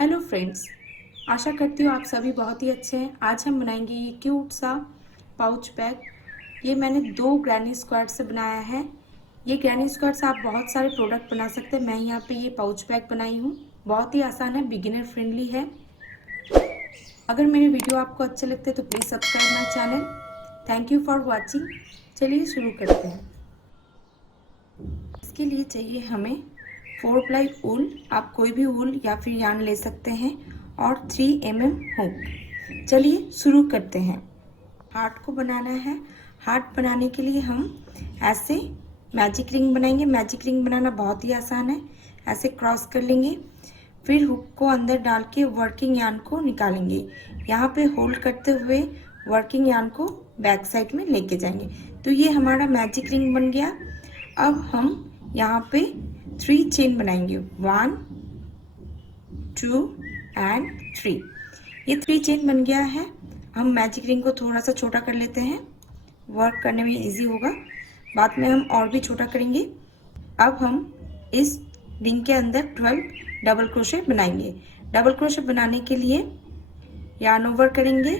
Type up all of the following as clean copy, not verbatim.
Hello friends, आशा करती हूँ आप सभी बहुत ही अच्छे हैं। आज हम बनाएंगे ये क्यूट सा पाउच बैग। ये मैंने 2 ग्रैनी स्क्वाड से बनाया है। ये ग्रैनी स्क्वाड से आप बहुत सारे प्रोडक्ट बना सकते हैं। मैं यहाँ पे ये पाउच बैग बनाई हूँ। बहुत ही आसान है, बिगिनर फ्रेंडली है। अगर मेरे वीडियो आपको अच्छे लगते हैं तो please subscribe my channel. Thank you for watching. चलिए शुरू करते हैं। इसके लिए चाहिए हमें 4 प्लाई ऊल, आप कोई भी ऊल या फिर यार्न ले सकते हैं, और 3 mm हुक। चलिए शुरू करते हैं। हार्ट को बनाना है। हार्ट बनाने के लिए हम ऐसे मैजिक रिंग बनाएंगे। मैजिक रिंग बनाना बहुत ही आसान है। ऐसे क्रॉस कर लेंगे, फिर हुक को अंदर डाल के वर्किंग यार्न को निकालेंगे। यहाँ पे होल्ड करते हुए वर्किंग यार्न को बैक साइड में लेके जाएंगे। तो ये हमारा मैजिक रिंग बन गया। अब हम यहाँ पे 3 चेन बनाएंगे, 1 2 एंड 3। ये 3 चेन बन गया है। हम मैजिक रिंग को थोड़ा सा छोटा कर लेते हैं, वर्क करने में इजी होगा। बाद में हम और भी छोटा करेंगे। अब हम इस रिंग के अंदर 12 डबल क्रोशे बनाएंगे। डबल क्रोशे बनाने के लिए यार्न ओवर करेंगे,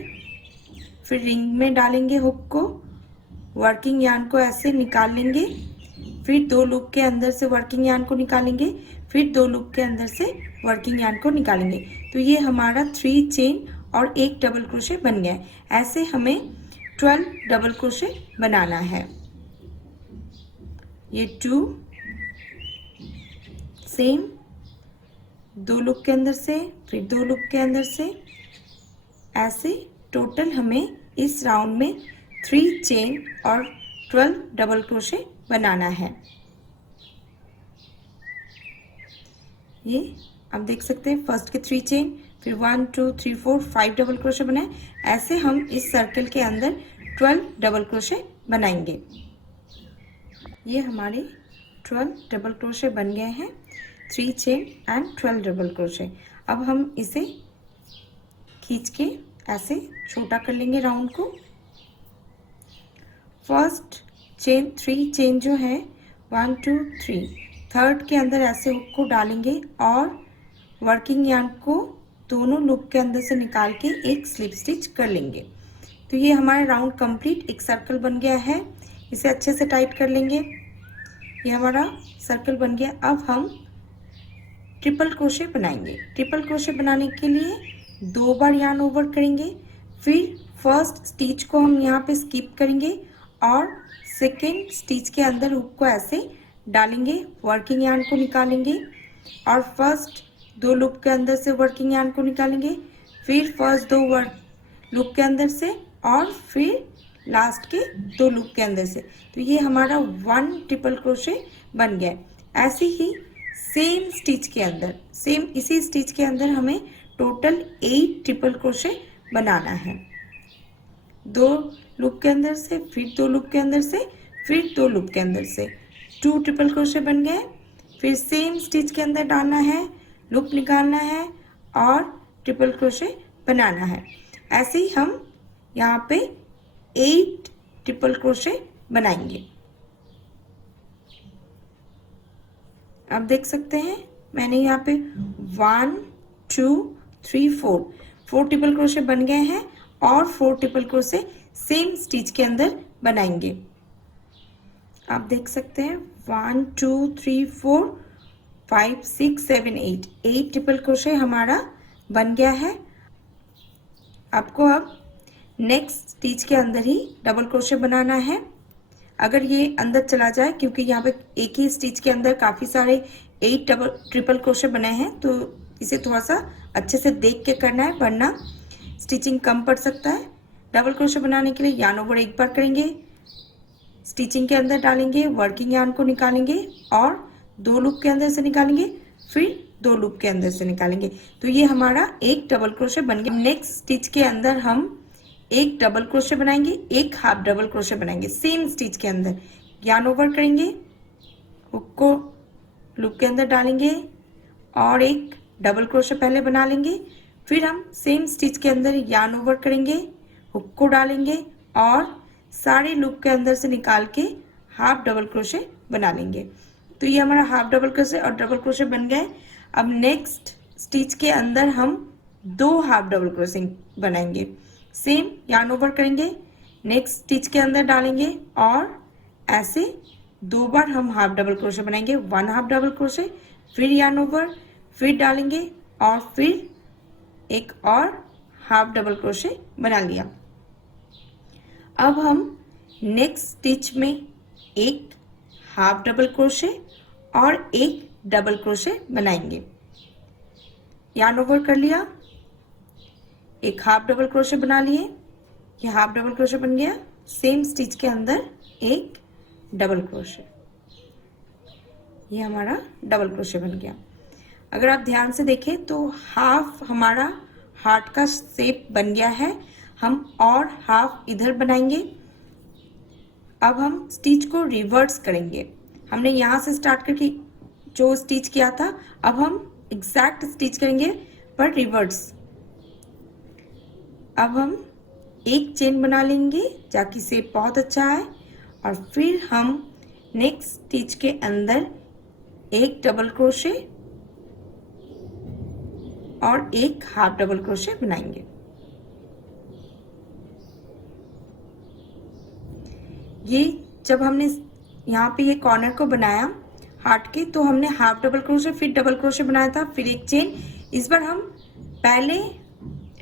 फिर रिंग में डालेंगे हुक को, वर्किंग यार्न को ऐसे निकाल लेंगे, फिर 2 लूप के अंदर से वर्किंग यार्न को निकालेंगे, फिर 2 लूप के अंदर से वर्किंग यार्न को निकालेंगे। तो ये हमारा 3 चेन और 1 डबल क्रोशे बन गया है। ऐसे हमें 12 डबल क्रोशे बनाना है। ये 2 सेम, 2 लूप के अंदर से, फिर 2 लूप के अंदर से, ऐसे टोटल हमें इस राउंड में 3 चेन और 12 डबल क्रोशे बनाना है। ये आप देख सकते हैं, फर्स्ट के 3 चेन, फिर 1 2 3 4 5 डबल क्रोशे बनाए। ऐसे हम इस सर्कल के अंदर 12 डबल क्रोशे बनाएंगे। ये हमारे 12 डबल क्रोशे बन गए हैं, 3 चेन एंड 12 डबल क्रोशे। अब हम इसे खींच के ऐसे छोटा कर लेंगे राउंड को। फर्स्ट चेन 3 चेन जो है 1 2 3, थर्ड के अंदर ऐसे हुक को डालेंगे और वर्किंग यार्न को दोनों लूप के अंदर से निकाल के एक स्लिप स्टिच कर लेंगे। तो ये हमारा राउंड कंप्लीट, एक सर्कल बन गया है। इसे अच्छे से टाइट कर लेंगे। ये हमारा सर्कल बन गया। अब हम ट्रिपल क्रोशे बनाएंगे। ट्रिपल क्रोशे बनाने के लिए 2 बार यार्न ओवर करेंगे, फिर फर्स्ट स्टिच को हम यहाँ पे स्किप करेंगे और सेकेंड स्टिच के अंदर हुक को ऐसे डालेंगे, वर्किंग यार्न को निकालेंगे और फर्स्ट 2 लूप के अंदर से वर्किंग यार्न को निकालेंगे, फिर फर्स्ट 2 लूप के अंदर से और फिर लास्ट के 2 लूप के अंदर से। तो ये हमारा 1 ट्रिपल क्रोशे बन गया। ऐसे ही सेम स्टिच के अंदर, सेम इसी स्टिच के अंदर हमें टोटल 8 ट्रिपल क्रोशे बनाना है। 2 लूप के अंदर से, फिर 2 लूप के अंदर से, फिर 2 लूप के अंदर से 2 ट्रिपल क्रोशे बन गए। फिर सेम स्टिच के अंदर डालना है, लूप निकालना है और ट्रिपल क्रोशे बनाना है। ऐसे ही हम यहाँ पे 8 ट्रिपल क्रोशे बनाएंगे। आप देख सकते हैं मैंने यहाँ पे 1 2 3 4 ट्रिपल क्रोशे बन गए हैं और 4 ट्रिपल क्रोशे सेम स्टिच के अंदर बनाएंगे। आप देख सकते हैं 1 2 3 4 5 6 7 8 ट्रिपल क्रोशे हमारा बन गया है। आपको अब नेक्स्ट स्टिच के अंदर ही डबल क्रोशे बनाना है। अगर ये अंदर चला जाए, क्योंकि यहाँ पे एक ही स्टिच के अंदर काफ़ी सारे 8 ट्रिपल क्रोशे बने हैं, तो इसे थोड़ा सा अच्छे से देख के करना है, वरना स्टिचिंग कम पड़ सकता है। डबल क्रोशे बनाने के लिए यार्न ओवर एक बार करेंगे, स्टिचिंग के अंदर डालेंगे, वर्किंग यार्न को निकालेंगे और 2 लूप के अंदर से निकालेंगे, फिर 2 लूप के अंदर से निकालेंगे। तो ये हमारा एक डबल क्रोशे बन गया। नेक्स्ट स्टिच के अंदर हम एक डबल क्रोशे बनाएंगे, एक हाफ डबल क्रोशे बनाएंगे। सेम स्टिच के अंदर यार्न ओवर करेंगे, हुक को लूप के अंदर डालेंगे और एक डबल क्रोशे पहले बना लेंगे, फिर हम सेम स्टिच के अंदर यार्न ओवर करेंगे, हुक को डालेंगे और सारे लूप के अंदर से निकाल के हाफ डबल क्रोशे बना लेंगे। तो ये हमारा हाफ डबल क्रोशे और डबल क्रोशे बन गए। अब नेक्स्ट स्टिच के अंदर हम 2 हाफ डबल क्रोशिंग बनाएंगे। सेम यार्न ओवर करेंगे, नेक्स्ट स्टिच के अंदर डालेंगे और ऐसे 2 बार हम हाफ डबल क्रोशे बनाएंगे। 1 हाफ डबल क्रोशे, फिर यार्न ओवर, फिर डालेंगे और फिर एक और हाफ डबल क्रोशे बना लिया। अब हम नेक्स्ट स्टिच में एक हाफ डबल क्रोशे और एक डबल क्रोशे बनाएंगे। यार्न ओवर कर लिया, एक हाफ डबल क्रोशे बना लिए, ये हाफ डबल क्रोशे बन गया। सेम स्टिच के अंदर एक डबल क्रोशे, ये हमारा डबल क्रोशे बन गया। अगर आप ध्यान से देखें तो हाफ हमारा हार्ट का शेप बन गया है। हम और हाफ इधर बनाएंगे। अब हम स्टिच को रिवर्स करेंगे। हमने यहाँ से स्टार्ट करके जो स्टिच किया था, अब हम एग्जैक्ट स्टिच करेंगे पर रिवर्स। अब हम एक चेन बना लेंगे ताकि शेप बहुत अच्छा है और फिर हम नेक्स्ट स्टिच के अंदर एक डबल क्रोशे और एक हाफ डबल क्रोशे बनाएंगे। ये जब हमने यहाँ पे ये कॉर्नर को बनाया हार्ट के, तो हमने हाफ डबल क्रोशे फिर डबल क्रोशे बनाया था, फिर एक चेन। इस बार हम पहले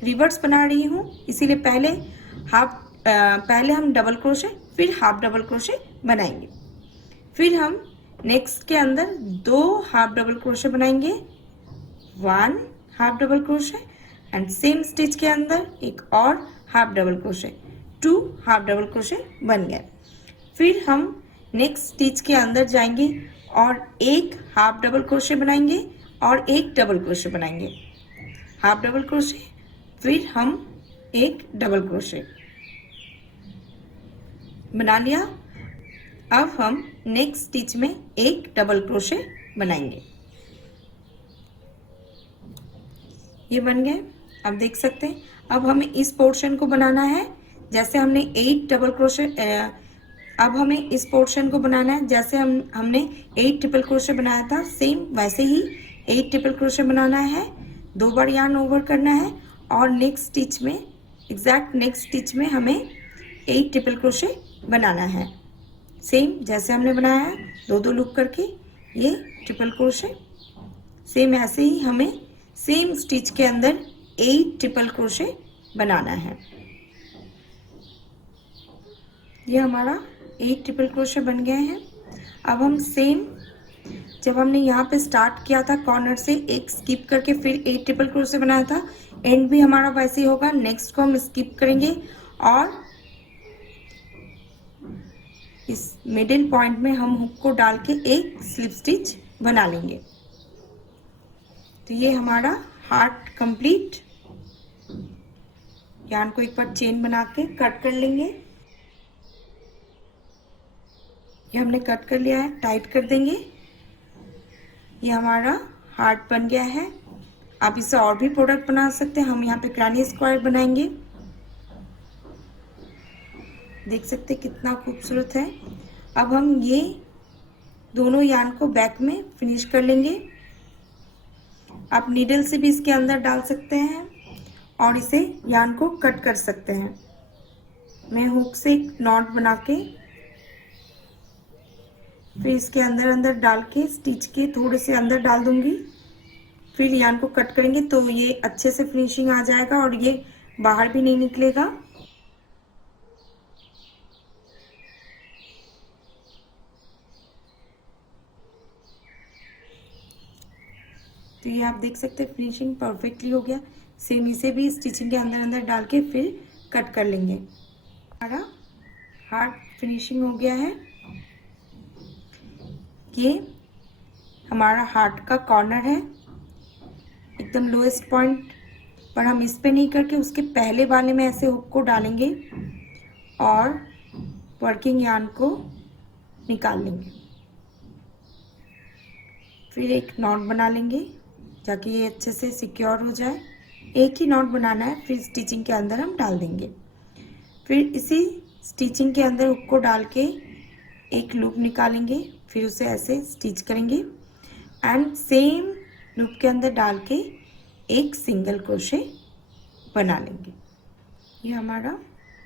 रिवर्स बना रही हूँ, इसीलिए पहले हम डबल क्रोशे फिर हाफ डबल क्रोशे बनाएंगे। फिर हम नेक्स्ट के अंदर 2 हाफ डबल क्रोशे बनाएंगे, 1 half double crochet and same stitch के अंदर एक और half double crochet, 2 half double crochet बन गए। फिर हम नेक्स्ट स्टिच के अंदर जाएंगे और एक हाफ डबल क्रोशे बनाएंगे और एक डबल क्रोशे बनाएंगे, हाफ डबल क्रोशे, फिर हम एक डबल क्रोशे बना लिया। अब हम नेक्स्ट स्टिच में एक डबल क्रोशे बनाएंगे। ये बन गए, अब देख सकते हैं। अब हमें इस पोर्शन को बनाना है जैसे हमने 8 डबल क्रोशे, अब हमें इस पोर्शन को बनाना है जैसे हमने 8 ट्रिपल क्रोशे बनाया था, सेम वैसे ही 8 ट्रिपल क्रोशे बनाना है। 2 बार यार्न ओवर करना है और नेक्स्ट स्टिच में, एग्जैक्ट नेक्स्ट स्टिच में हमें 8 ट्रिपल क्रोशे बनाना है। सेम जैसे हमने बनाया है 2-2 लूप करके ये ट्रिपल क्रोशे, सेम ऐसे ही हमें सेम स्टिच के अंदर 8 ट्रिपल क्रोशे बनाना है। ये हमारा 8 ट्रिपल क्रोशे बन गए हैं। अब हम सेम जब हमने यहाँ पे स्टार्ट किया था कॉर्नर से एक स्किप करके फिर 8 ट्रिपल क्रोशे बनाया था, एंड भी हमारा वैसे ही होगा। नेक्स्ट को हम स्किप करेंगे और इस मिडिल पॉइंट में हम हुक को डाल के एक स्लिप स्टिच बना लेंगे। तो ये हमारा हार्ट कंप्लीट। यार्न को एक बार चेन बना के कट कर लेंगे। ये हमने कट कर लिया है, टाइट कर देंगे। ये हमारा हार्ट बन गया है। आप इससे और भी प्रोडक्ट बना सकते हैं। हम यहाँ पे ग्रैनी स्क्वायर बनाएंगे, देख सकते हैं कितना खूबसूरत है। अब हम ये दोनों यार्न को बैक में फिनिश कर लेंगे। आप नीडल से भी इसके अंदर डाल सकते हैं और इसे यार्न को कट कर सकते हैं। मैं हुक से एक नॉट बना के फिर इसके अंदर डाल के स्टिच के थोड़े से अंदर डाल दूंगी, फिर यार्न को कट करेंगे तो ये अच्छे से फिनिशिंग आ जाएगा और ये बाहर भी नहीं निकलेगा। तो ये आप देख सकते हैं फिनिशिंग परफेक्टली हो गया। सेम इसे भी स्टिचिंग के अंदर डाल के फिर कट कर लेंगे। हमारा हार्ट फिनिशिंग हो गया है। ये हमारा हार्ट का कॉर्नर है, एकदम लोएस्ट पॉइंट पर हम इस पे नहीं करके उसके पहले वाले में ऐसे हुक को डालेंगे और वर्किंग यार्न को निकाल लेंगे। फिर एक नॉट बना लेंगे ताकि ये अच्छे से सिक्योर हो जाए। एक ही नॉट बनाना है, फिर स्टिचिंग के अंदर हम डाल देंगे। फिर इसी स्टिचिंग के अंदर हुक को डाल के एक लूप निकालेंगे, फिर उसे ऐसे स्टिच करेंगे एंड सेम लूप के अंदर डाल के एक सिंगल क्रोशे बना लेंगे। ये हमारा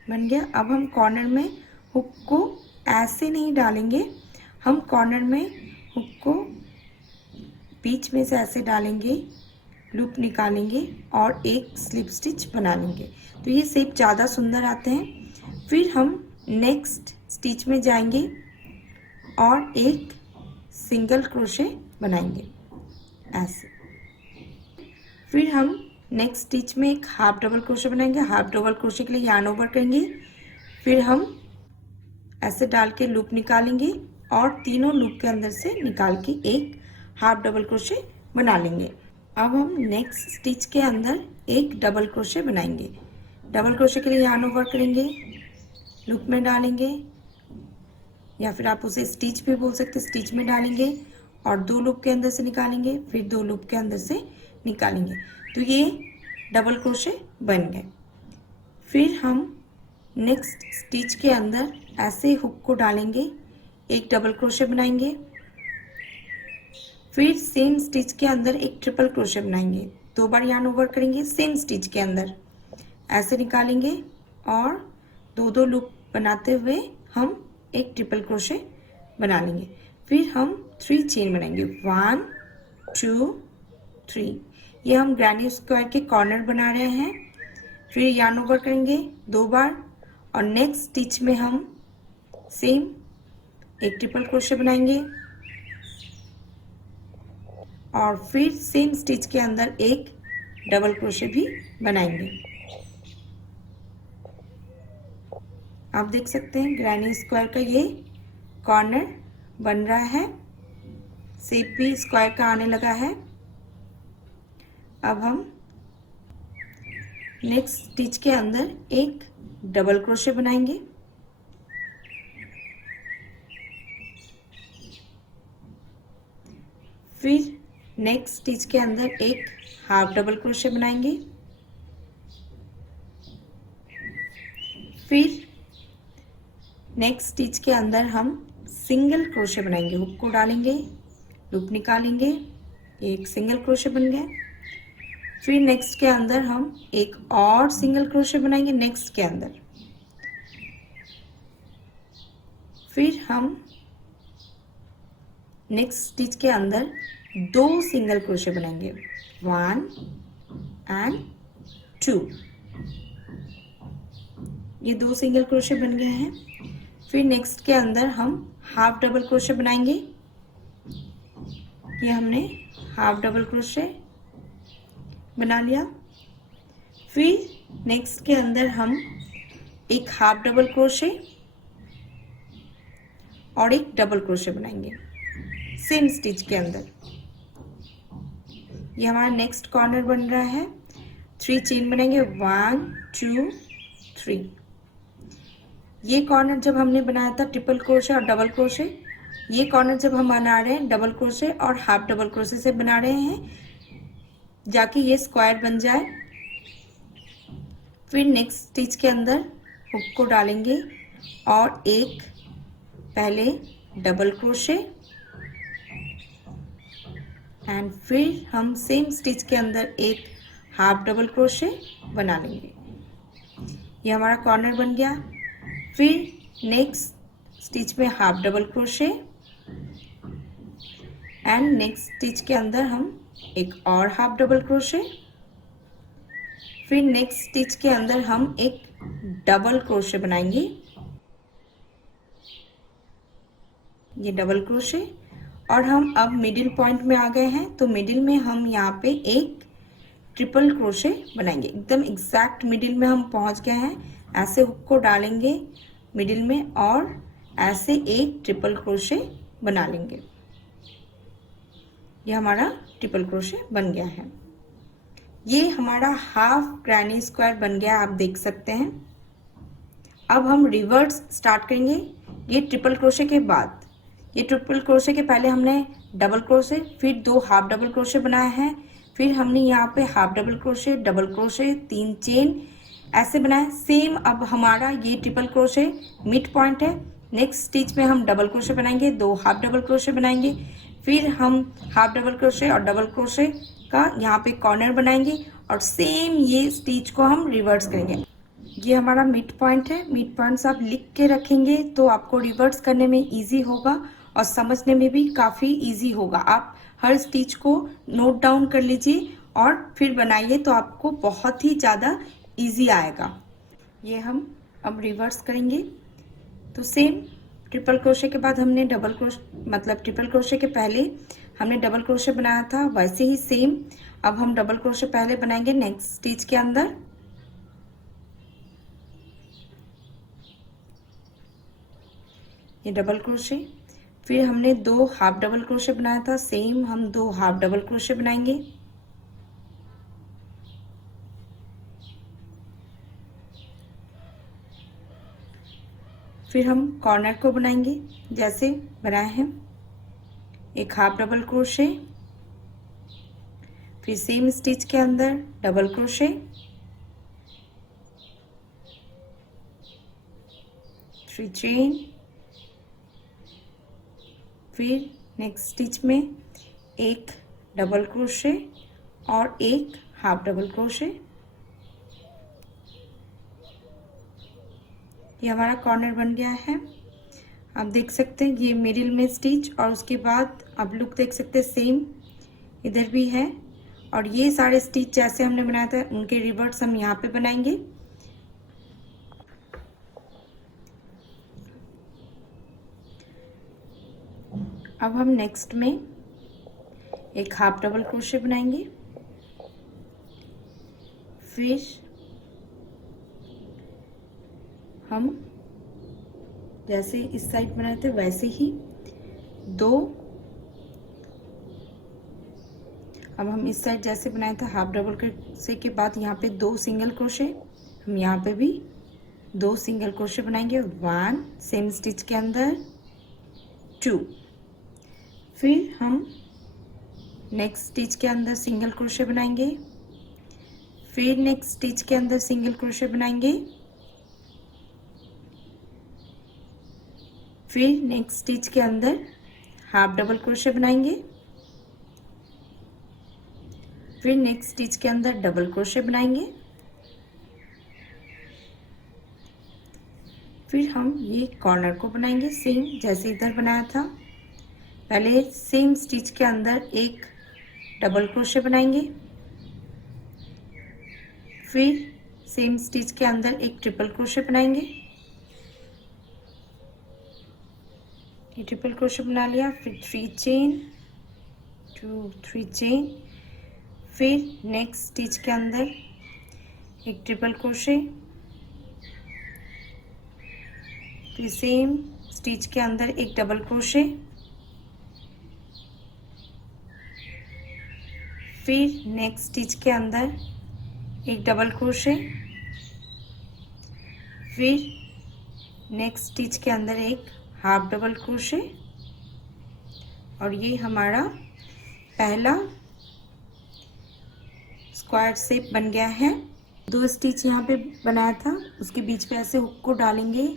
बन गया। अब हम कॉर्नर में हुक को ऐसे नहीं डालेंगे, हम कॉर्नर में हुक को बीच में से ऐसे डालेंगे, लूप निकालेंगे और एक स्लिप स्टिच बना लेंगे, तो ये शेप ज़्यादा सुंदर आते हैं। फिर हम नेक्स्ट स्टिच में जाएंगे और एक सिंगल क्रोशे बनाएंगे ऐसे। फिर हम नेक्स्ट स्टिच में एक हाफ डबल क्रोशे बनाएंगे। हाफ डबल क्रोशे के लिए यार्न ओवर करेंगे, फिर हम ऐसे डाल के लूप निकालेंगे और तीनों लूप के अंदर से निकाल के एक हाफ डबल क्रोशे बना लेंगे। अब हम नेक्स्ट स्टिच के अंदर एक डबल क्रोशे बनाएंगे। डबल क्रोशे के लिए यार्न ओवर करेंगे, लूप में डालेंगे या फिर आप उसे स्टिच भी बोल सकते हैं, स्टिच में डालेंगे और दो लूप के अंदर से निकालेंगे, फिर दो लूप के अंदर से निकालेंगे, तो ये डबल क्रोशे बन गए। फिर हम नेक्स्ट स्टिच के अंदर ऐसे हुक को डालेंगे, एक डबल क्रोशे बनाएंगे, फिर सेम स्टिच के अंदर एक ट्रिपल क्रोशे बनाएंगे, दो बार यार्न ओवर करेंगे, सेम स्टिच के अंदर ऐसे निकालेंगे और दो दो लूप बनाते हुए हम एक ट्रिपल क्रोशे बना लेंगे। फिर हम 3 चेन बनाएंगे, 1 2 3। ये हम ग्रैनी स्क्वायर के कॉर्नर बना रहे हैं। फिर यार्न ओवर करेंगे 2 बार और नेक्स्ट स्टिच में हम सेम एक ट्रिपल क्रोशे बनाएंगे और फिर सेम स्टिच के अंदर एक डबल क्रोशे भी बनाएंगे। आप देख सकते हैं ग्रैनी स्क्वायर का ये कॉर्नर बन रहा है, शेप भी स्क्वायर का आने लगा है। अब हम नेक्स्ट स्टिच के अंदर एक डबल क्रोशे बनाएंगे, फिर नेक्स्ट स्टिच के अंदर एक हाफ डबल क्रोशे बनाएंगे, फिर नेक्स्ट स्टिच के अंदर हम सिंगल क्रोशे बनाएंगे, हुक को डालेंगे, लूप निकालेंगे, एक सिंगल क्रोशे बन गया। फिर नेक्स्ट के अंदर हम एक और सिंगल क्रोशे बनाएंगे नेक्स्ट के अंदर, फिर हम नेक्स्ट स्टिच के अंदर 2 सिंगल क्रोशे बनाएंगे, 1 and 2। ये 2 सिंगल क्रोशे बन गए हैं। फिर नेक्स्ट के अंदर हम हाफ डबल क्रोशे बनाएंगे, ये हमने हाफ डबल क्रोशे बना लिया। फिर नेक्स्ट के अंदर हम एक हाफ डबल क्रोशे और एक डबल क्रोशे बनाएंगे सेम स्टिच के अंदर। ये हमारा नेक्स्ट कॉर्नर बन रहा है। 3 चेन बनाएंगे, 1 2 3। ये कॉर्नर जब हमने बनाया था ट्रिपल क्रोशे और डबल क्रोशे, ये कॉर्नर जब हम बना रहे हैं डबल क्रोशे और हाफ डबल क्रोशे से बना रहे हैं जाके ये स्क्वायर बन जाए। फिर नेक्स्ट स्टिच के अंदर हुक को डालेंगे और एक पहले डबल क्रोशे एंड फिर हम सेम स्टिच के अंदर एक हाफ डबल क्रोशे बना लेंगे। ये हमारा कॉर्नर बन गया। फिर नेक्स्ट स्टिच में half double crochet and next stitch के अंदर हम एक और हाफ डबल क्रोशे, फिर नेक्स्ट स्टिच के अंदर हम एक डबल क्रोशे बनाएंगे, ये डबल क्रोशे। और हम अब मिडिल पॉइंट में आ गए हैं, तो मिडिल में हम यहाँ पे एक ट्रिपल क्रोशे बनाएंगे। एकदम एग्जैक्ट मिडिल में हम पहुँच गए हैं। ऐसे हुक को डालेंगे मिडिल में और ऐसे एक ट्रिपल क्रोशे बना लेंगे। ये हमारा ट्रिपल क्रोशे बन गया है। ये हमारा हाफ ग्रैनी स्क्वायर बन गया, आप देख सकते हैं। अब हम रिवर्स स्टार्ट करेंगे। ये ट्रिपल क्रोशे के बाद, ये ट्रिपल क्रोशे के पहले हमने डबल क्रोशे, फिर 2 हाफ डबल क्रोशे बनाए हैं, फिर हमने यहाँ पे half double crochet, double crochet, 3 chain ऐसे बनाए। सेम अब हमारा ये ट्रिपल क्रोशे मिड पॉइंट है। नेक्स्ट स्टिच में हम डबल क्रोशे बनाएंगे, 2 हाफ डबल क्रोशे बनाएंगे, फिर हम हाफ डबल क्रोशे और डबल क्रोशे का यहाँ पे कॉर्नर बनाएंगे और सेम ये स्टिच को हम रिवर्स करेंगे। ये हमारा मिड पॉइंट है। मिड पॉइंट्स आप लिख के रखेंगे तो आपको रिवर्स करने में इजी होगा और समझने में भी काफ़ी इजी होगा। आप हर स्टिच को नोट डाउन कर लीजिए और फिर बनाइए तो आपको बहुत ही ज़्यादा इजी आएगा। ये हम अब रिवर्स करेंगे तो सेम ट्रिपल क्रोशे के बाद हमने डबल क्रोशे मतलब ट्रिपल क्रोशे के पहले हमने डबल क्रोशे बनाया था, वैसे ही सेम अब हम डबल क्रोशे पहले बनाएंगे नेक्स्ट स्टिच के अंदर। ये डबल क्रोशे, फिर हमने 2 हाफ डबल क्रोशे बनाया था, सेम हम 2 हाफ डबल क्रोशे बनाएंगे। फिर हम कॉर्नर को बनाएंगे जैसे बनाए हैं, एक हाफ डबल क्रोशे, फिर सेम स्टिच के अंदर डबल क्रोशे, 3 चेन, फिर नेक्स्ट स्टिच में एक डबल क्रोशे और एक हाफ डबल क्रोशे। ये हमारा कॉर्नर बन गया है। आप देख सकते हैं ये मिडिल में स्टिच और उसके बाद आप लुक देख सकते हैं सेम इधर भी है और ये सारे स्टिच जैसे हमने बनाया था उनके रिवर्स हम यहाँ पे बनाएंगे। अब हम नेक्स्ट में एक हाफ डबल क्रोशे बनाएंगे, फिर हम जैसे इस साइड बनाए थे वैसे ही 2, अब हम इस साइड जैसे बनाए थे हाफ डबल क्रोशे के बाद यहाँ पे 2 सिंगल क्रोशे, हम यहाँ पे भी 2 सिंगल क्रोशे बनाएंगे, 1 सेम स्टिच के अंदर 2, फिर हम नेक्स्ट स्टिच के अंदर सिंगल क्रोशे बनाएंगे, फिर नेक्स्ट स्टिच के अंदर सिंगल क्रोशे बनाएंगे, फिर नेक्स्ट स्टिच के अंदर हाफ डबल क्रोशे बनाएंगे, फिर नेक्स्ट स्टिच के अंदर डबल क्रोशे बनाएंगे, फिर हम ये कॉर्नर को बनाएंगे सेम जैसे इधर बनाया था। पहले सेम स्टिच के अंदर एक डबल क्रोशे बनाएंगे, फिर सेम स्टिच के अंदर एक ट्रिपल क्रोशे बनाएंगे, ये ट्रिपल क्रोशे बना लिया, फिर 3 चेन 2 3 चेन, फिर नेक्स्ट स्टिच के अंदर एक ट्रिपल क्रोशे, फिर सेम स्टिच के अंदर एक डबल क्रोशे, फिर नेक्स्ट स्टिच के अंदर एक डबल क्रोशे, फिर नेक्स्ट स्टिच के अंदर एक हाफ डबल क्रोशे और ये हमारा पहला स्क्वायर शेप बन गया है। 2 स्टिच यहाँ पे बनाया था उसके बीच पे ऐसे हुक को डालेंगे,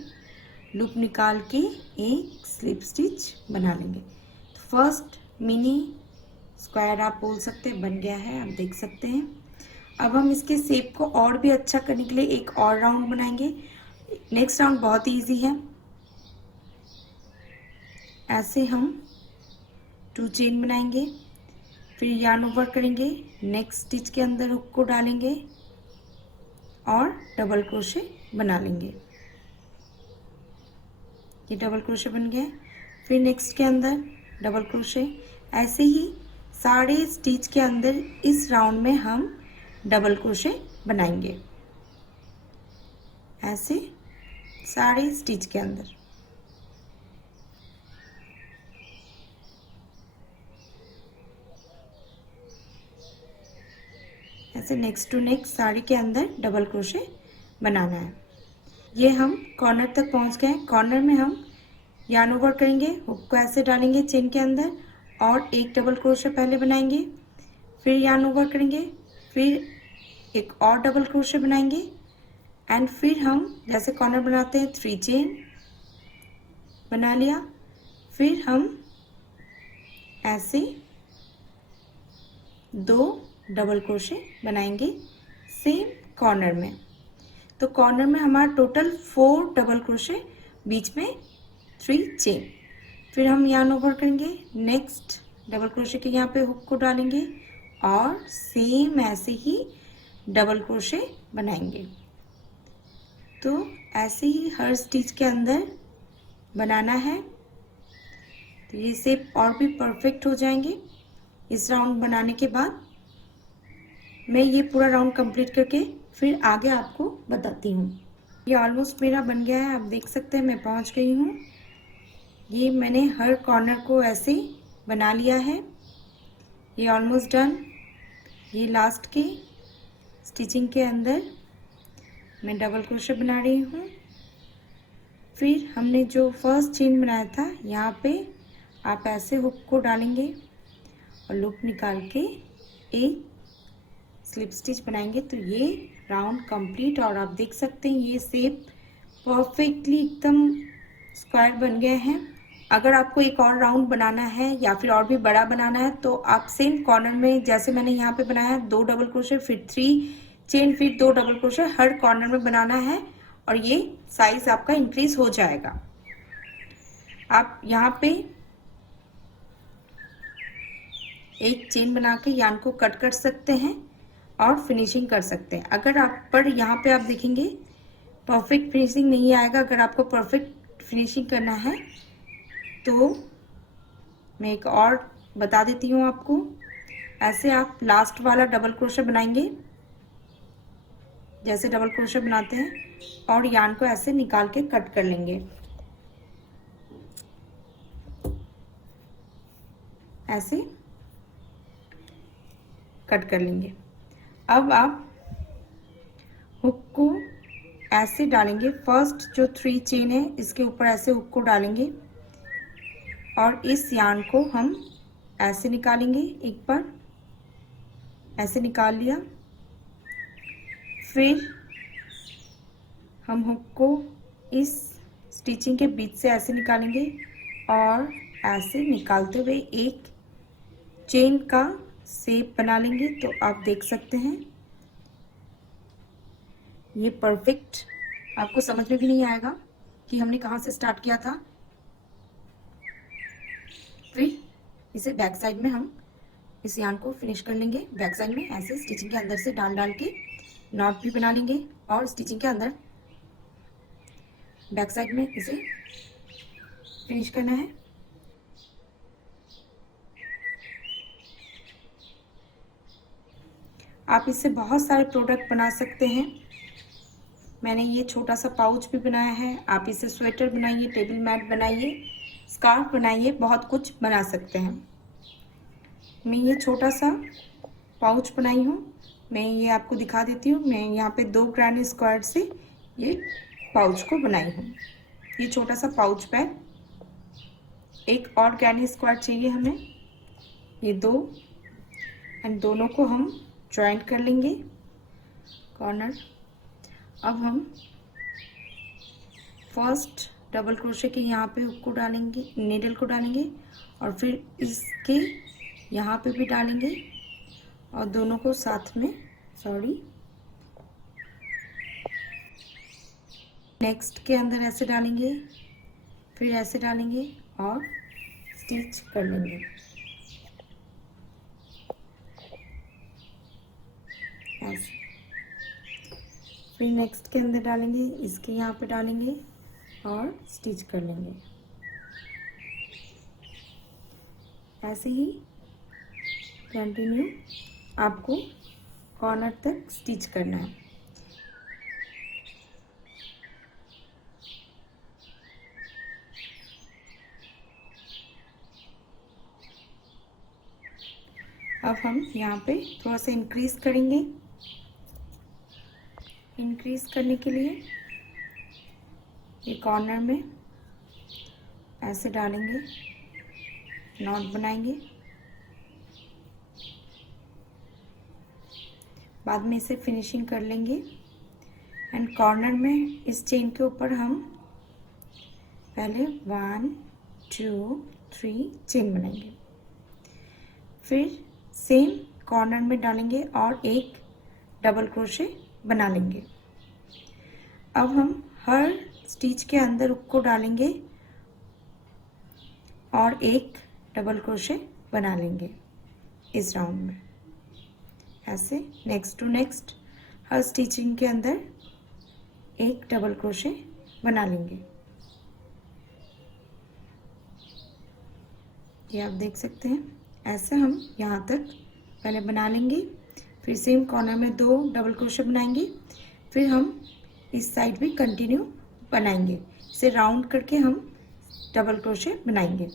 लूप निकाल के एक स्लिप स्टिच बना लेंगे। तो फर्स्ट मिनी स्क्वायर आप बोल सकते हैं बन गया है, आप देख सकते हैं। अब हम इसके शेप को और भी अच्छा करने के लिए एक और राउंड बनाएंगे। नेक्स्ट राउंड बहुत ही ईजी है। ऐसे हम 2 चेन बनाएंगे, फिर यार्न ओवर करेंगे, नेक्स्ट स्टिच के अंदर हुक को डालेंगे और डबल क्रोशे बना लेंगे। ये डबल क्रोशे बन गया। फिर नेक्स्ट के अंदर डबल क्रोशे, ऐसे ही सारे स्टिच के अंदर इस राउंड में हम डबल क्रोशे बनाएंगे, ऐसे सारे स्टिच के अंदर। ऐसे नेक्स्ट टू नेक्स्ट साड़ी के अंदर डबल क्रोशे बनाना है। ये हम कॉर्नर तक पहुंच गए। कॉर्नर में हम यार्न ओवर करेंगे, हुक को ऐसे डालेंगे चेन के अंदर और एक डबल क्रोशे पहले बनाएंगे, फिर यार्न ओवर करेंगे, फिर एक और डबल क्रोशे बनाएंगे एंड फिर हम जैसे कॉर्नर बनाते हैं 3 चेन बना लिया। फिर हम ऐसे 2 डबल क्रोशे बनाएंगे सेम कॉर्नर में। तो कॉर्नर में हमारा टोटल 4 डबल क्रोशे, बीच में 3 चेन। फिर हम यार्न ओवर करेंगे, नेक्स्ट डबल क्रोशे के यहाँ पे हुक को डालेंगे और सेम ऐसे ही डबल क्रोशे बनाएंगे। तो ऐसे ही हर स्टिच के अंदर बनाना है, तो ये शेप और भी परफेक्ट हो जाएंगे। इस राउंड बनाने के बाद मैं ये पूरा राउंड कंप्लीट करके फिर आगे आपको बताती हूँ। ये ऑलमोस्ट मेरा बन गया है, आप देख सकते हैं मैं पहुँच गई हूँ। ये मैंने हर कॉर्नर को ऐसे बना लिया है, ये ऑलमोस्ट डन। ये लास्ट के स्टिचिंग के अंदर मैं डबल क्रोशे बना रही हूँ। फिर हमने जो फर्स्ट चेन बनाया था, यहाँ पे आप ऐसे हुक को डालेंगे और लूप निकाल के एक स्लिप स्टिच बनाएंगे। तो ये राउंड कंप्लीट, और आप देख सकते हैं ये शेप परफेक्टली एकदम स्क्वायर बन गए हैं। अगर आपको एक और राउंड बनाना है या फिर और भी बड़ा बनाना है तो आप सेम कॉर्नर में जैसे मैंने यहाँ पे बनाया 2 डबल क्रोशे, फिर 3 चेन, फिर 2 डबल क्रोशे हर कॉर्नर में बनाना है, और ये साइज आपका इंक्रीज हो जाएगा। आप यहाँ पे एक चेन बना के यार्न को कट कर सकते हैं और फिनिशिंग कर सकते हैं। अगर आप पर यहाँ पे आप देखेंगे परफेक्ट फिनिशिंग नहीं आएगा। अगर आपको परफेक्ट फिनिशिंग करना है तो मैं एक और बता देती हूँ आपको। ऐसे आप लास्ट वाला डबल क्रोशे बनाएंगे, जैसे डबल क्रोशे बनाते हैं, और यार्न को ऐसे निकाल के कट कर लेंगे, ऐसे कट कर लेंगे। अब आप हुक को ऐसे डालेंगे, फर्स्ट जो 3 चेन है इसके ऊपर ऐसे हुक को डालेंगे और इस यार्न को हम ऐसे निकालेंगे। एक बार ऐसे निकाल लिया, फिर हम हुक को इस स्टिचिंग के बीच से ऐसे निकालेंगे और ऐसे निकालते हुए एक चेन का शेप बना लेंगे। तो आप देख सकते हैं ये परफेक्ट, आपको समझ में भी नहीं आएगा कि हमने कहाँ से स्टार्ट किया था। फिर इसे बैक साइड में हम इस यार्न को फिनिश कर लेंगे। बैक साइड में ऐसे स्टिचिंग के अंदर से डाल के नॉट भी बना लेंगे और स्टिचिंग के अंदर बैक साइड में इसे फिनिश करना है। आप इससे बहुत सारे प्रोडक्ट बना सकते हैं। मैंने ये छोटा सा पाउच भी बनाया है, आप इससे स्वेटर बनाइए, टेबल मैट बनाइए, स्कार्फ बनाइए, बहुत कुछ बना सकते हैं। मैं ये छोटा सा पाउच बनाई हूँ, मैं ये आपको दिखा देती हूँ। मैं यहाँ पे 2 ग्रैनी स्क्वायर से ये पाउच को बनाई हूँ। ये छोटा सा पाउच बैग, एक और ग्रैनी स्क्वायर चाहिए हमें, ये 2, एंड दोनों को हम ज्वाइंट कर लेंगे कॉर्नर। अब हम फर्स्ट डबल क्रोशे के यहाँ पे हुक को डालेंगे, नीडल को डालेंगे और फिर इसके यहाँ पे भी डालेंगे और दोनों को साथ में, नेक्स्ट के अंदर ऐसे डालेंगे, फिर ऐसे डालेंगे और स्टिच कर लेंगे ऐसे। फिर नेक्स्ट के अंदर डालेंगे, इसके यहाँ पे डालेंगे और स्टिच कर लेंगे। ऐसे ही कंटिन्यू आपको कॉर्नर तक स्टिच करना है। अब हम यहाँ पे थोड़ा सा इंक्रीज करेंगे। इंक्रीज करने के लिए ये कॉर्नर में ऐसे डालेंगे, नॉट बनाएंगे, बाद में इसे फिनिशिंग कर लेंगे। एंड कॉर्नर में इस चेन के ऊपर हम पहले 1 2 3 चेन बनाएंगे, फिर सेम कॉर्नर में डालेंगे और एक डबल क्रोशे बना लेंगे। अब हम हर स्टिच के अंदर हुक को डालेंगे और एक डबल क्रोशे बना लेंगे इस राउंड में। ऐसे नेक्स्ट टू नेक्स्ट हर स्टिचिंग के अंदर एक डबल क्रोशे बना लेंगे। ये आप देख सकते हैं, ऐसे हम यहाँ तक पहले बना लेंगे। फिर सेम कॉर्नर में 2 डबल क्रोशे बनाएंगे। फिर हम इस साइड भी कंटिन्यू बनाएंगे। इसे राउंड करके हम डबल क्रोशे बनाएंगे।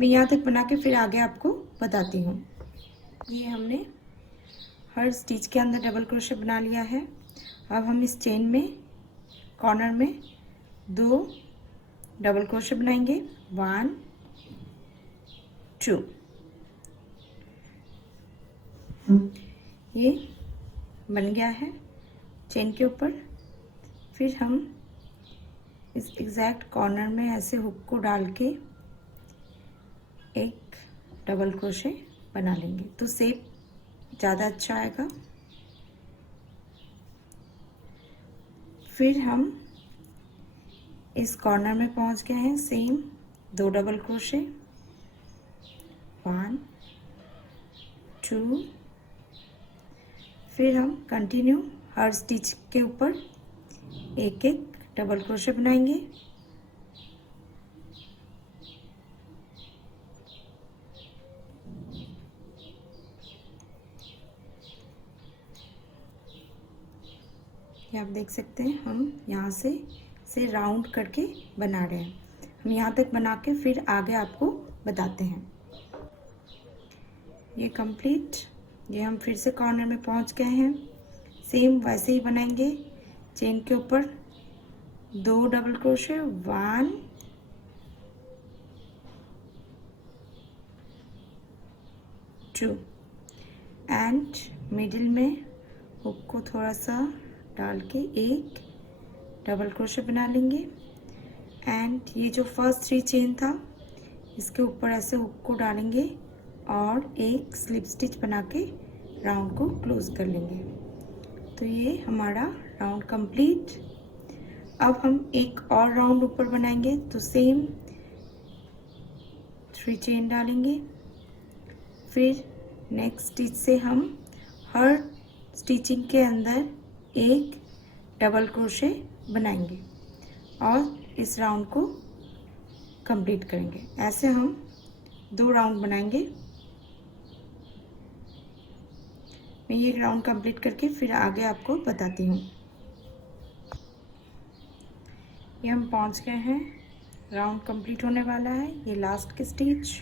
मैं यहाँ तक बना के फिर आगे आपको बताती हूँ। ये हमने हर स्टिच के अंदर डबल क्रोशे बना लिया है। अब हम इस चेन में कॉर्नर में 2 डबल क्रोशे बनाएंगे। 1 2। ये बन गया है चेन के ऊपर। फिर हम इस एग्जैक्ट कॉर्नर में ऐसे हुक को डाल के एक डबल क्रोशे बना लेंगे तो शेप ज़्यादा अच्छा आएगा। फिर हम इस कॉर्नर में पहुंच गए हैं। Same 2 double crochet, 1 2। फिर हम कंटिन्यू हर स्टिच के ऊपर एक एक डबल क्रोशे बनाएंगे। ये आप देख सकते हैं, हम यहाँ से राउंड करके बना रहे हैं। हम यहाँ तक बना के फिर आगे आपको बताते हैं। ये कंप्लीट। ये हम फिर से कॉर्नर में पहुँच गए हैं। सेम वैसे ही बनाएंगे। चेन के ऊपर 2 डबल क्रोशे, 1 2 एंड मिडिल में हुक को थोड़ा सा डाल के एक डबल क्रोशे बना लेंगे। एंड ये जो फर्स्ट 3 चेन था इसके ऊपर ऐसे हुक को डालेंगे और एक स्लिप स्टिच बना के राउंड को क्लोज कर लेंगे। तो ये हमारा राउंड कंप्लीट। अब हम एक और राउंड ऊपर बनाएंगे तो सेम 3 चेन डालेंगे। फिर नेक्स्ट स्टिच से हम हर स्टिचिंग के अंदर एक डबल क्रोशे बनाएंगे और इस राउंड को कंप्लीट करेंगे। ऐसे हम 2 राउंड बनाएंगे। मैं ये राउंड कंप्लीट करके फिर आगे आपको बताती हूँ। ये हम पहुँच गए हैं, राउंड कंप्लीट होने वाला है। ये लास्ट की स्टिच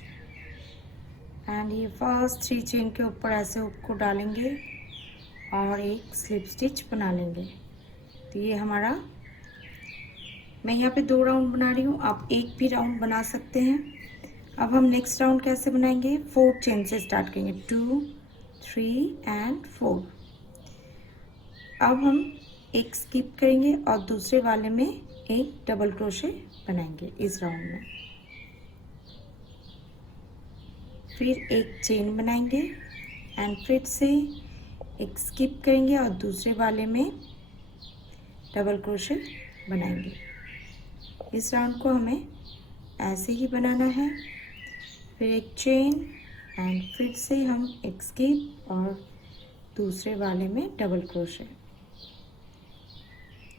एंड ये फर्स्ट 3 चेन के ऊपर ऐसे हुक को डालेंगे और एक स्लिप स्टिच बना लेंगे। तो ये हमारा, मैं यहाँ पे 2 राउंड बना रही हूँ, आप एक भी राउंड बना सकते हैं। अब हम नेक्स्ट राउंड कैसे बनाएंगे, 4 चेन से स्टार्ट करेंगे, 2 3 एंड 4। अब हम एक स्किप करेंगे और दूसरे वाले में एक डबल क्रोशे बनाएंगे इस राउंड में। फिर एक चेन बनाएंगे एंड फिर से एक स्किप करेंगे और दूसरे वाले में डबल क्रोशे बनाएंगे। इस राउंड को हमें ऐसे ही बनाना है। फिर एक चेन एंड फिर से हम एक स्किप और दूसरे वाले में डबल क्रोशे।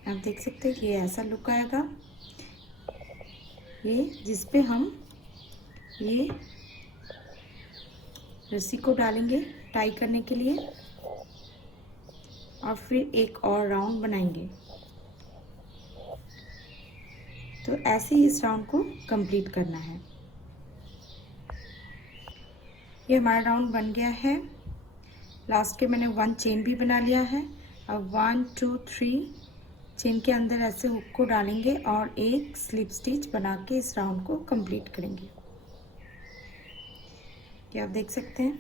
आप देख सकते हैं ये ऐसा लुक आएगा। ये जिस पे हम ये रस्सी को डालेंगे टाई करने के लिए और फिर एक और राउंड बनाएंगे। तो ऐसे ही इस राउंड को कंप्लीट करना है। ये हमारा राउंड बन गया है। लास्ट के मैंने 1 चेन भी बना लिया है। अब 1 2 3 चेन के अंदर ऐसे हुक को डालेंगे और एक स्लिप स्टिच बना के इस राउंड को कंप्लीट करेंगे। ये आप देख सकते हैं।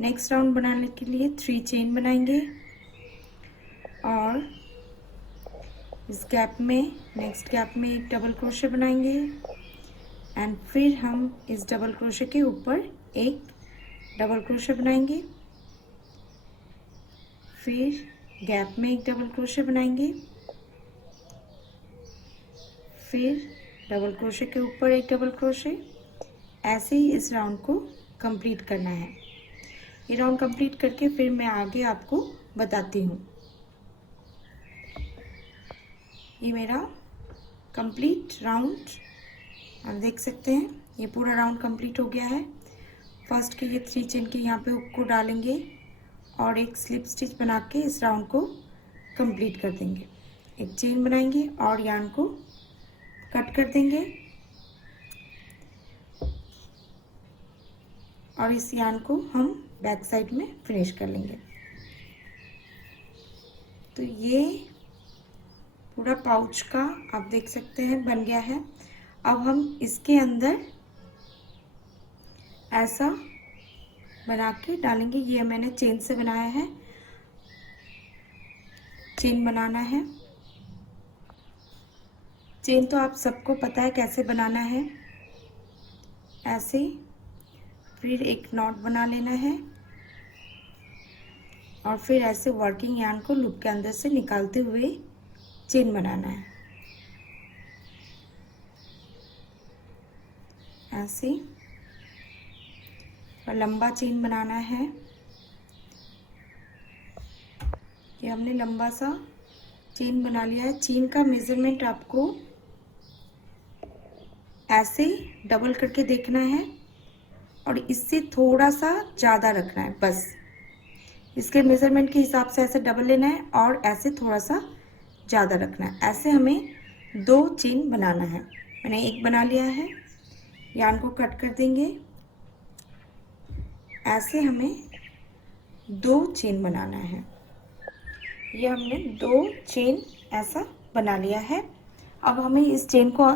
नेक्स्ट राउंड बनाने के लिए 3 चेन बनाएंगे और इस गैप में, नेक्स्ट गैप में एक डबल क्रोशे बनाएंगे एंड फिर हम इस डबल क्रोशे के ऊपर एक डबल क्रोशे बनाएंगे, फिर गैप में एक डबल क्रोशे बनाएंगे, फिर डबल क्रोशे के ऊपर एक डबल क्रोशे। ऐसे ही इस राउंड को कंप्लीट करना है। ये राउंड कंप्लीट करके फिर मैं आगे आपको बताती हूँ। ये मेरा कंप्लीट राउंड आप देख सकते हैं, ये पूरा राउंड कंप्लीट हो गया है। फर्स्ट के ये 3 चेन के यहाँ पे हुक को डालेंगे और एक स्लिप स्टिच बना के इस राउंड को कंप्लीट कर देंगे। एक चेन बनाएंगे और यार्न को कट कर देंगे और इस यार्न को हम बैक साइड में फिनिश कर लेंगे। तो ये पूरा पाउच का आप देख सकते हैं बन गया है। अब हम इसके अंदर ऐसा बना के डालेंगे। ये मैंने चेन से बनाया है, चेन बनाना है। चेन तो आप सबको पता है कैसे बनाना है। ऐसे फिर एक नॉट बना लेना है और फिर ऐसे वर्किंग यार्न को लूप के अंदर से निकालते हुए चेन बनाना है। ऐसे और लंबा चेन बनाना है। ये हमने लंबा सा चेन बना लिया है। चेन का मेजरमेंट आपको ऐसे डबल करके देखना है और इससे थोड़ा सा ज़्यादा रखना है। बस इसके मेजरमेंट के हिसाब से ऐसे डबल लेना है और ऐसे थोड़ा सा ज़्यादा रखना है। ऐसे हमें 2 चेन बनाना है। मैंने एक बना लिया है। यार्न को कट कर देंगे। ऐसे हमें 2 चेन बनाना है। ये हमने 2 चेन ऐसा बना लिया है। अब हमें इस चेन को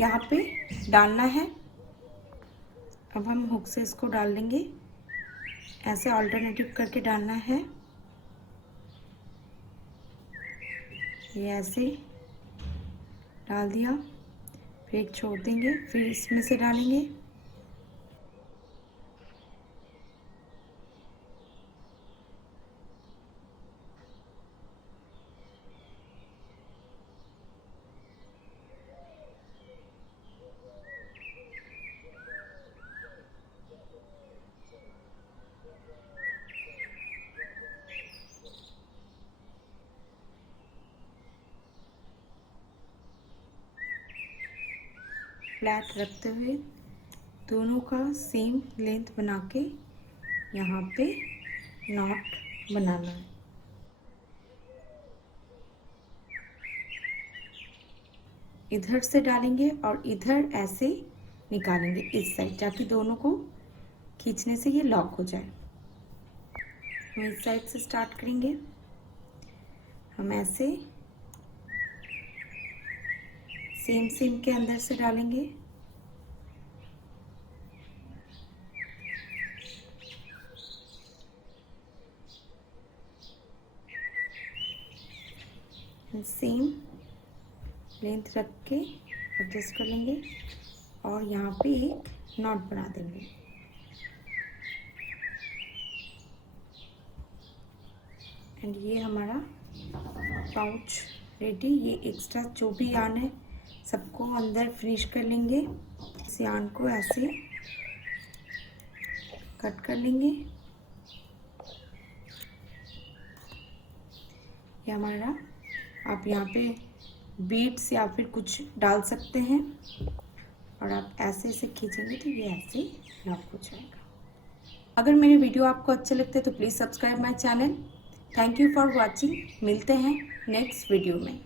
यहाँ पे डालना है। अब हम हुक से इसको डाल देंगे। ऐसे अल्टरनेटिव करके डालना है। ये ऐसे डाल दिया, फिर एक छोड़ देंगे, फिर इसमें से डालेंगे। फ्लैट रखते हुए दोनों का सेम लेंथ बना के यहाँ पे नॉट बनाना है। इधर से डालेंगे और इधर ऐसे निकालेंगे इस साइड, ताकि दोनों को खींचने से ये लॉक हो जाए। हम इस साइड से स्टार्ट करेंगे। हम ऐसे सेम के अंदर से डालेंगे। सेम लेंथ रख के एडजस्ट कर लेंगे और यहाँ पे एक नॉट बना देंगे। एंड ये हमारा पाउच रेडी। ये एक्स्ट्रा जो भी यार्न है सबको अंदर फिनिश कर लेंगे। इस यार्न को ऐसे कट कर लेंगे। ये हमारा, आप यहाँ पे बीड्स या फिर कुछ डाल सकते हैं और आप ऐसे ऐसे खींचेंगे तो ये ऐसे लॉक हो जाएगा। अगर मेरी वीडियो आपको अच्छे लगते हैं तो please subscribe my channel. Thank you for watching. मिलते हैं नेक्स्ट वीडियो में।